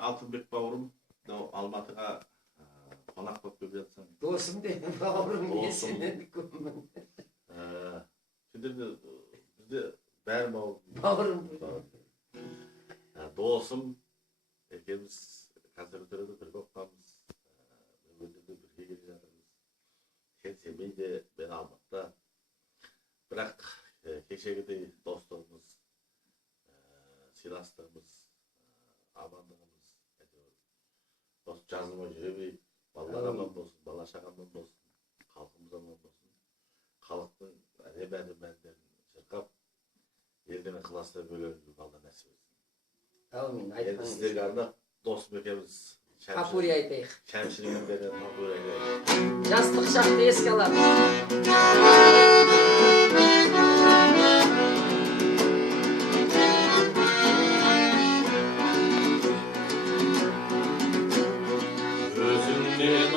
Алтынбек бауырым, Алматыға қонақ болып келіп жатсың. Досым деп бауырым несінен көмін. Бізде бәрі бауырым. Досым, екеуміз консерваторияда бірге оқығанбыз. Өнерде бірге келе жатырмыз. Сен Семейде, мен Алматыда. Бірақ кешегідей достығымыз, сыйластығымыз, амандығымыз, осы жазылмай жүре бейік, балалар аман болсын, бала-шаға аман болсын, халқымыз аман болсын. Халықтың әндерін шырқап, елдің ықыласына бөлінуге Алла нәсіп етсін. Әумин, Енді айтқаныңыз. сіздерге арнап досым екеуміз Папури айтайық. шәмшінің берген папури айтайық. Жастық шақты еске аламыз. Өзіңнен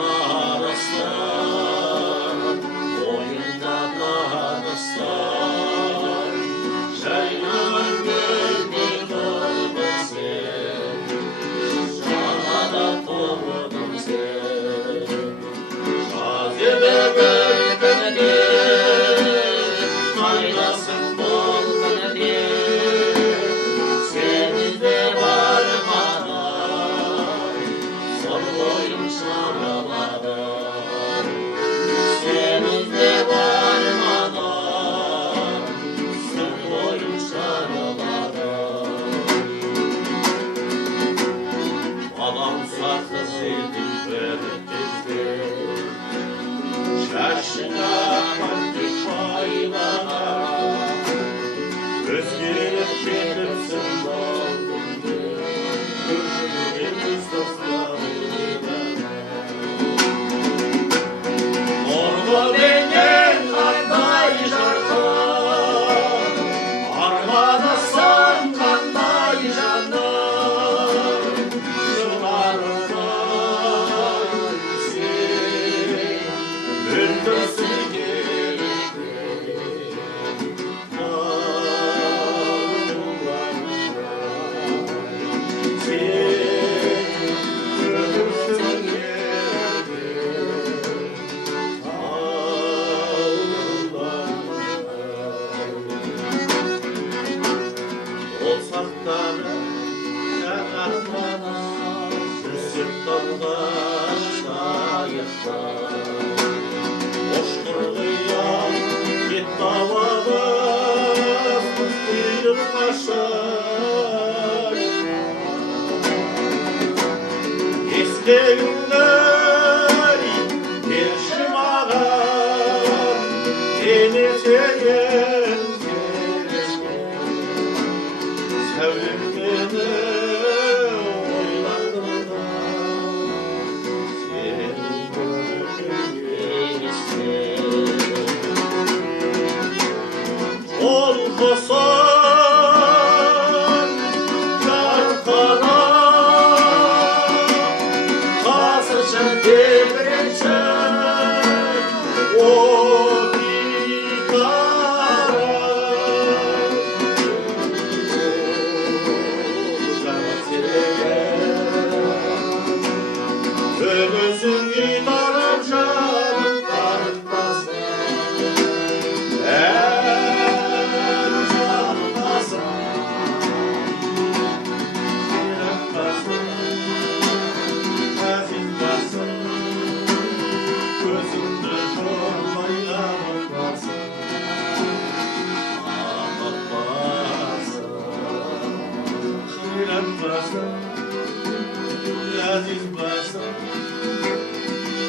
арастан, ойында таныстан, жайнаған гүлдей тұрдың сен, жанада тұрдың сен. Жазебе күлкіде, қайнасың бұл күнде, сенде бар маған, зор ойым шаралады. Сенде бар маған, зор ойым шаралады. Балам сақыз едім бір кезде, шашыңа қантек байлаған, өзгеріп кетіпсің бұл күнде, көргеннен біз достар нұрменен қандай жарқын, арманасың қандай жаным, шынардай сен мөлдірсің келеді. Естегіңдей келші маған, енетейін сәулем мені ойландырды, сен жол қосын жарқырап, қазірші тебіренші о гитара, жаңа сен өзің гитарам жаным тарықпасын, ән жарықпасын, қиратпасын, әзиздасын, көзіңді жұмбай қамықпасын, қамықпасын, қиратпасын, әзиздасын,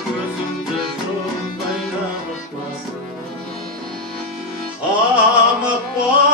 көзіңді жұмбай қамықпасын, қамықпасын.